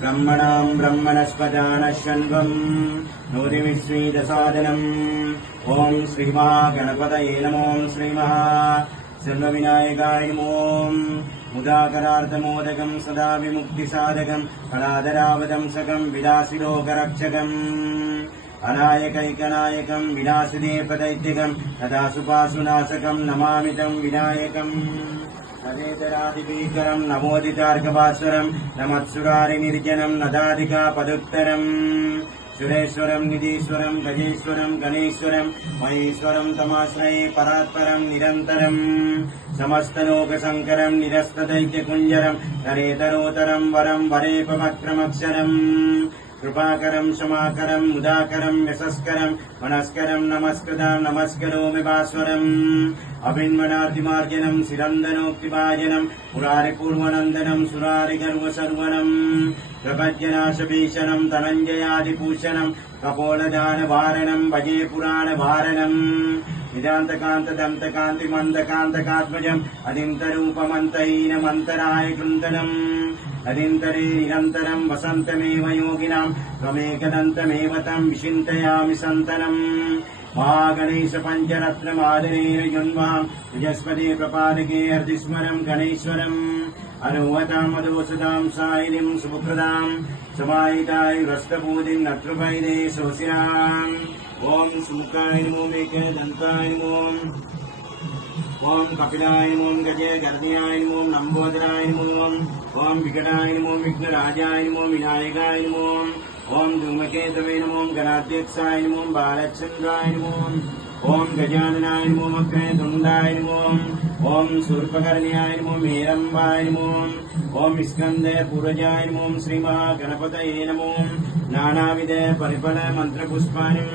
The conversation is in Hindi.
ब्रह्मणां ब्रह्मणस्पदानश्वन्वं नोतिविश्वेदसादनम् ओं श्रीमहागणपतये नमो श्रीमहासर्वविनायकाय नमो मुदाकरार्धमोदकं सदा विमुक्तिसाधकं फलादरावदंसकं विलासिलोकरक्षकम् अनायकैकनायकं विनाशिदेपदैत्यकं तदा सुपासुनाशकं नमामि तं विनायकम् तदेतरादिभीकरं नमोदितार्कभास्वरं नमत्सुरारिनिर्जनं नदादिकापदुत्तरम् सुरेश्वरं निधीश्वरं गजेश्वरं गणेश्वरं महेश्वरं तमाश्रये परात्परं निरन्तरं समस्तलोकशङ्करं निरस्तदैत्यकुञ्जरं नरेतरोतरं वरं वरेपवक्त्रमक्षरम् कृपाकरं क्षमाकरं मुदाकरं यशस्करं मनस्करं नमस्कृतं नमस्करोमि भास्वरम् अभिन्वनार्तिमार्जनं सिरन्दनोक्तिभाजनं मुरारिपूर्वनन्दनं सुरारिगर्वसर्वणम् प्रपद्यनाशभीषणं धनञ्जयादिभूषणं कपोलदानवारणं भजे पुराणभारणम् निदान्तकान्तदन्तकान्तिमन्दकान्तकात्मजम् अदिन्तरूपमन्तहीनमन्तराय कृन्दनम् अदिन्तरे निरन्तरं वसन्तमेव योगिनां त्वमेकदन्तमेव तं विचिन्तयामि सन्तनम् महागणेश पञ्चरत्नमादनेन युन्वां बृहस्पति प्रपादके अर्धिस्मरं गणेश्वरम् अनुवतां मधुवसुधां सायिनीं सुभप्रदां समाहितायुरस्तबोधिं नतृपैदे शोषिणाम् ओं सुमुखाय नमो एकदन्ताय नमो ओं कपिलाय नमो गजे गर्दयाय नमो लंबोदराय नमो ओं विकटाय नमो विघ्नराजाय नमो विनायकाय नमो ओं धूमकेतवे नमो गणाध्यक्षाय नमो बालचन्द्राय नमो ओं गजाननाय नमो अग्रतुण्डाय नमो ओं शूर्पकर्ण्याय नमो मेरम्बाय नमो ओं स्कन्दे पूरजाय नमो श्रीमहागणपतये नमो नानाविध परिफल मंत्रपुष्पाणि